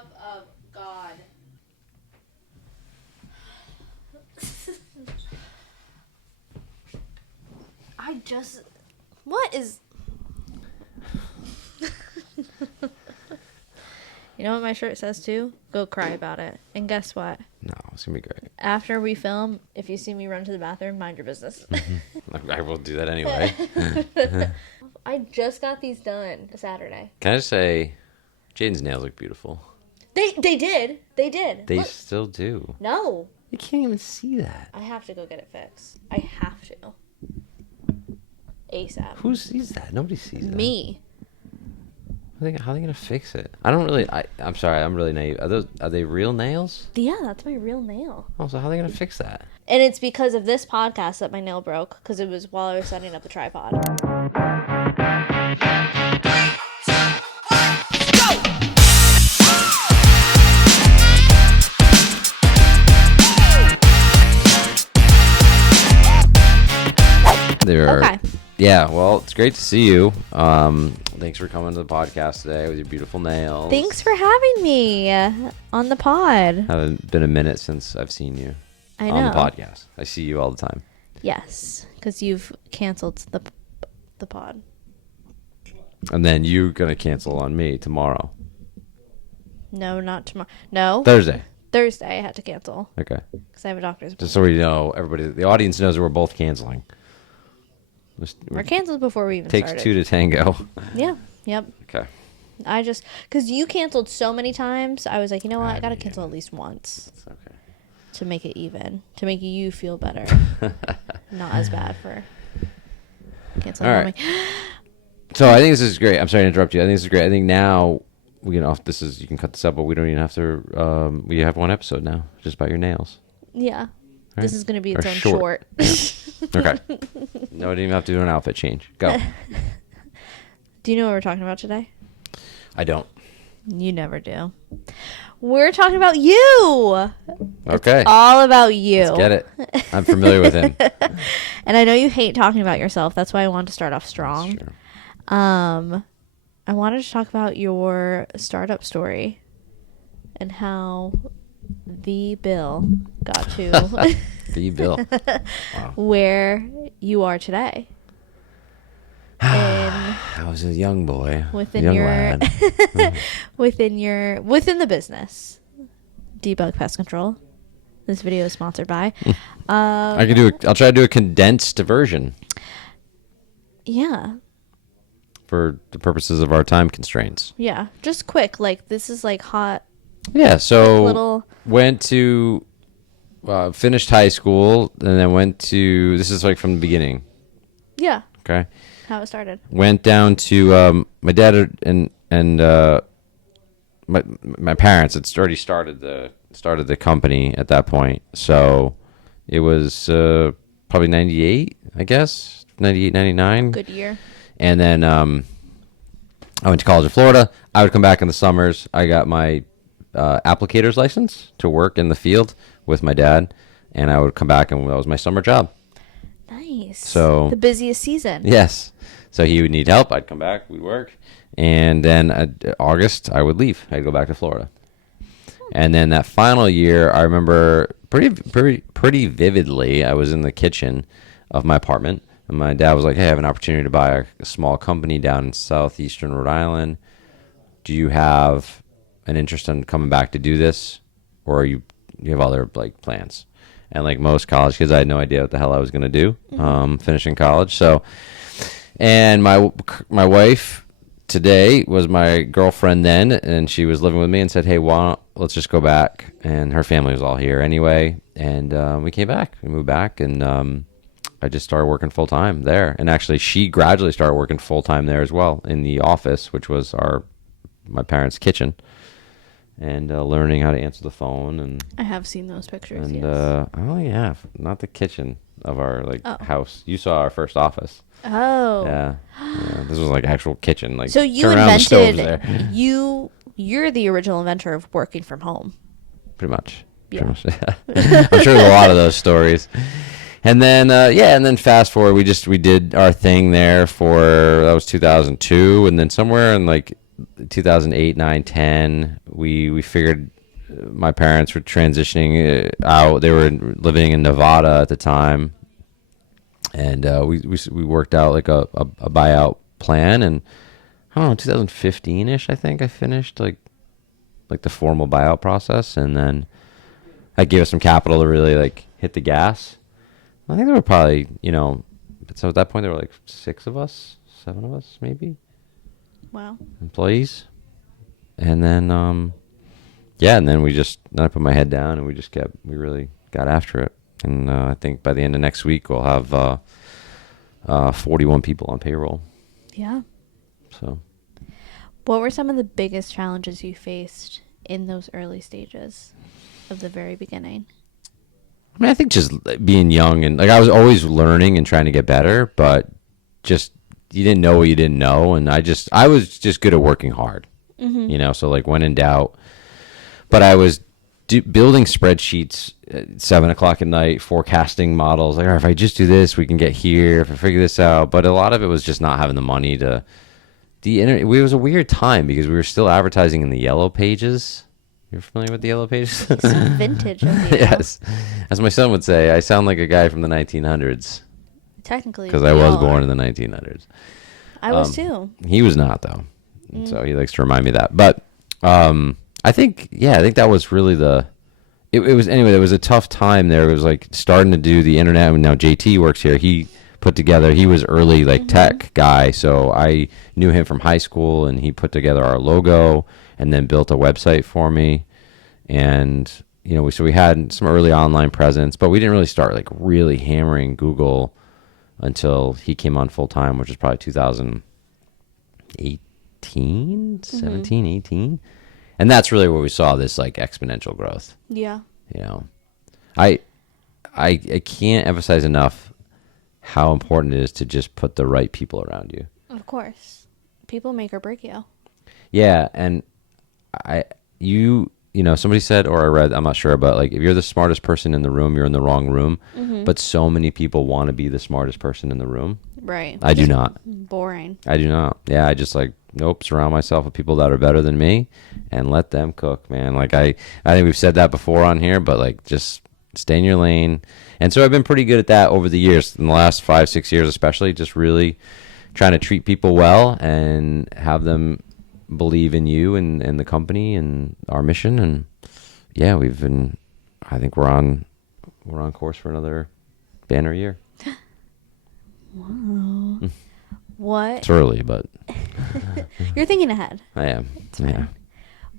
love of God. What is... You know what my shirt says too? Go cry about it. And guess what? No, it's going to be great. After we film, if you see me run to the bathroom, mind your business. I will do that anyway. I just got these done Saturday. Can I just say, Jaden's nails look beautiful. They did. They did. They Look. still do. No. You can't even see that. I have to go get it fixed. I have to. ASAP. Who sees that? Nobody sees that. Me. How are they gonna fix it? I don't really. I'm sorry. I'm really naive. Are they real nails? Yeah, that's my real nail. Oh, so how are they gonna fix that? And it's because of this podcast that my nail broke, because it was while I was setting up the tripod. Okay. Yeah, well, it's great to see you. Thanks for coming to the podcast today with your beautiful nails. Thanks for having me on the pod. Haven't been a minute since I've seen you on the podcast. I see you all the time. Yes, because you've canceled the pod. And then you're going to cancel on me tomorrow. No, not tomorrow. No. Thursday I had to cancel. Okay. Because I have a doctor's appointment. Just so we know, everybody, the audience knows that we're both canceling. We're canceled before we even started. Takes two to tango. Yeah. Yep. Okay. I just, because you canceled so many times, I was like, you know what? I got to cancel at least once. It's okay. To make it even. To make you feel better. Not as bad for canceling on me. So I think this is great. I'm sorry to interrupt you. I think this is great. I think now we can off. You can cut this up, but we don't even have to. We have one episode now, just about your nails. Yeah. Right? This is going to be its own short. Yeah. Okay. No, I didn't even have to do an outfit change. Go. Do you know what we're talking about today? I don't. You never do. We're talking about you. Okay. It's all about you. Let's get it. I'm familiar with him. And I know you hate talking about yourself. That's why I wanted to start off strong. Sure. I wanted to talk about your startup story and how the Bill got to the Bill. Wow. where you are today. I was a young boy, within young your lad. within the business. Debug Pest Control. This video is sponsored by. I'll try to do a condensed version. Yeah. For the purposes of our time constraints. Yeah, just quick. Like this is like hot. Yeah, so little... went to finished high school and then went to. This is like from the beginning. Yeah. Okay. How it started. Went down to my dad and my parents had already started the company at that point. So it was probably 98, I guess. 98, 99. Good year. And then I went to college in Florida. I would come back in the summers. I got my applicator's license to work in the field with my dad. And I would come back and that was my summer job. Nice. So the busiest season. Yes. So he would need help. I'd come back. We'd work. And then August, I would leave. I'd go back to Florida. And then that final year, I remember pretty vividly, I was in the kitchen of my apartment. And my dad was like, hey, I have an opportunity to buy a small company down in southeastern Rhode Island. Do you have an interest in coming back to do this? Or you have other like plans? And like most college kids, I had no idea what the hell I was going to do finishing college. So, and my wife today was my girlfriend then, and she was living with me and said, hey, let's just go back. And her family was all here anyway. And we came back. We moved back, and I just started working full-time there. And actually, she gradually started working full-time there as well in the office, which was my parents' kitchen. And learning how to answer the phone, and I have seen those pictures. And yes. Not the kitchen of our house. You saw our first office. Oh. Yeah. This was like actual kitchen. Like so you invented. You're the original inventor of working from home. Pretty much. Yeah. Pretty much, yeah. I'm sure there's a lot of those stories. And then fast forward, we did our thing there that was 2002, and then somewhere in like 2008, 9, 10, we figured my parents were transitioning out. They were living in Nevada at the time, and we worked out like a buyout plan. And I don't know, 2015 ish. I think I finished like the formal buyout process, and then that gave us some capital to really like hit the gas. I think there were probably so at that point there were like 6 of us, 7 of us maybe. Wow. Employees. And then and then then I put my head down and we really got after it. And I think by the end of next week we'll have 41 people on payroll. Yeah. So What were some of the biggest challenges you faced in those early stages of the very beginning? I mean, I think just being young and like I was always learning and trying to get better, but just you didn't know what you didn't know, and I was just good at working hard, so like when in doubt. But I was building spreadsheets at 7 o'clock at night, forecasting models. Like, all right, if I just do this, we can get here. If I figure this out, but a lot of it was just not having the money to. It was a weird time because we were still advertising in the yellow pages. You're familiar with the yellow pages? Some vintage of you. Yes, as my son would say, I sound like a guy from the 1900s. Technically, Because I was born in the 1900s. I was too. He was not, though. And so he likes to remind me of that. But I think that was really it was, anyway, there was a tough time there. It was like starting to do the internet. And now JT works here. He was early like tech guy. So I knew him from high school, and he put together our logo and then built a website for me. And, so we had some early online presence, but we didn't really start like really hammering Google until he came on full time, which was probably 2018, 17, 18. And that's really where we saw this like exponential growth. Yeah. I can't emphasize enough how important it is to just put the right people around you. Of course. People make or break you. Yeah. And somebody said, or I read, I'm not sure, but like if you're the smartest person in the room, you're in the wrong room. But so many people want to be the smartest person in the room. Right. I do not. Boring. I do not. Yeah, I just surround myself with people that are better than me and let them cook, man. Like I think we've said that before on here, but like just stay in your lane. And so I've been pretty good at that over the years, in the last 5-6 years especially, just really trying to treat people well and have them believe in you and the company and our mission. And yeah, I think we're on course for another banner year. Wow. What? It's early, but You're thinking ahead. I am. Yeah.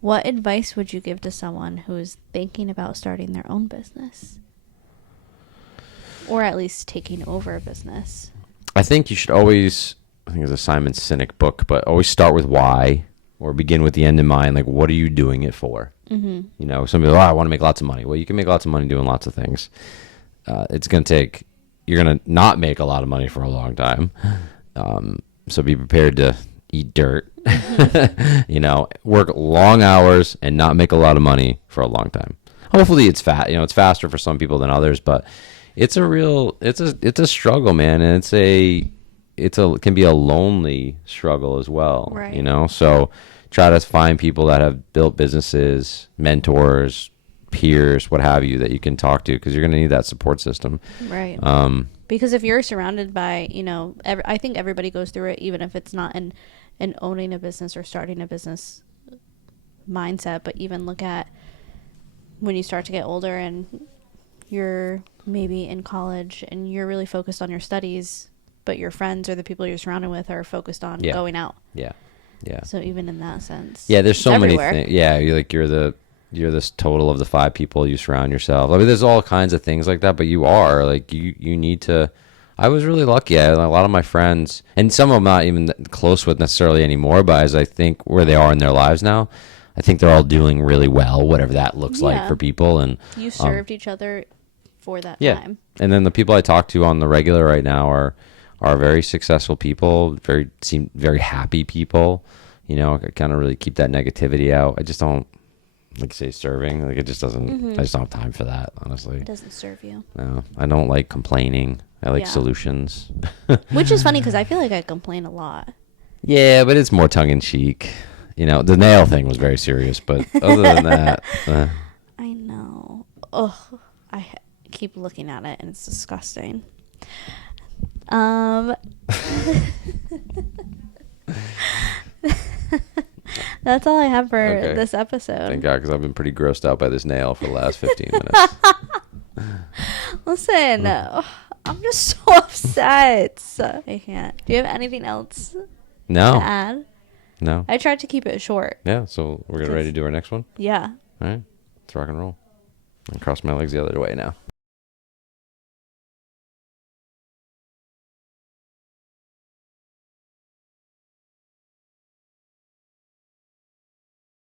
What advice would you give to someone who's thinking about starting their own business? Or at least taking over a business? I think you should always, I think it's a Simon Sinek book, but always start with why, or begin with the end in mind. Like, what are you doing it for? Some people, I want to make lots of money. Well, you can make lots of money doing lots of things. You're going to not make a lot of money for a long time. So be prepared to eat dirt, work long hours and not make a lot of money for a long time. Hopefully it's it's faster for some people than others, but it's a struggle, man. And it can be a lonely struggle as well, right. So try to find people that have built businesses, mentors, peers, what have you, that you can talk to, because you're going to need that support system. Right. Because if you're surrounded by, I think everybody goes through it, even if it's not an owning a business or starting a business mindset, but even look at when you start to get older and you're maybe in college and you're really focused on your studies, but your friends or the people you're surrounded with are focused on going out. Yeah. Yeah. So even in that sense. Yeah, there's so many everywhere. things. Yeah, you're this total of the 5 people you surround yourself. I mean, there's all kinds of things like that, but you are like, you need to. I was really lucky. A lot of my friends, and some of them not even close with necessarily anymore, but as I think where they are in their lives now, I think they're all doing really well, whatever that looks like for people. And you served each other for that time. And then the people I talk to on the regular right now are very successful people, seem very happy people. I kind of really keep that negativity out. I just don't. Like you say, serving, like it just doesn't, I just don't have time for that, honestly. It doesn't serve you. No, I don't like complaining. I like solutions. Which is funny because I feel like I complain a lot. Yeah, but it's more tongue in cheek. You know, the nail thing was very serious, but other than that, I know. Oh, keep looking at it and it's disgusting. That's all I have for Okay. this episode. Thank God, because I've been pretty grossed out by this nail for the last 15 minutes. Listen, I'm just so upset. I can't. Do you have anything else to No, add? no. I tried to keep it short. Yeah, so we're getting ready to do our next one. Yeah. All right, let's rock and roll. And cross my legs the other way now.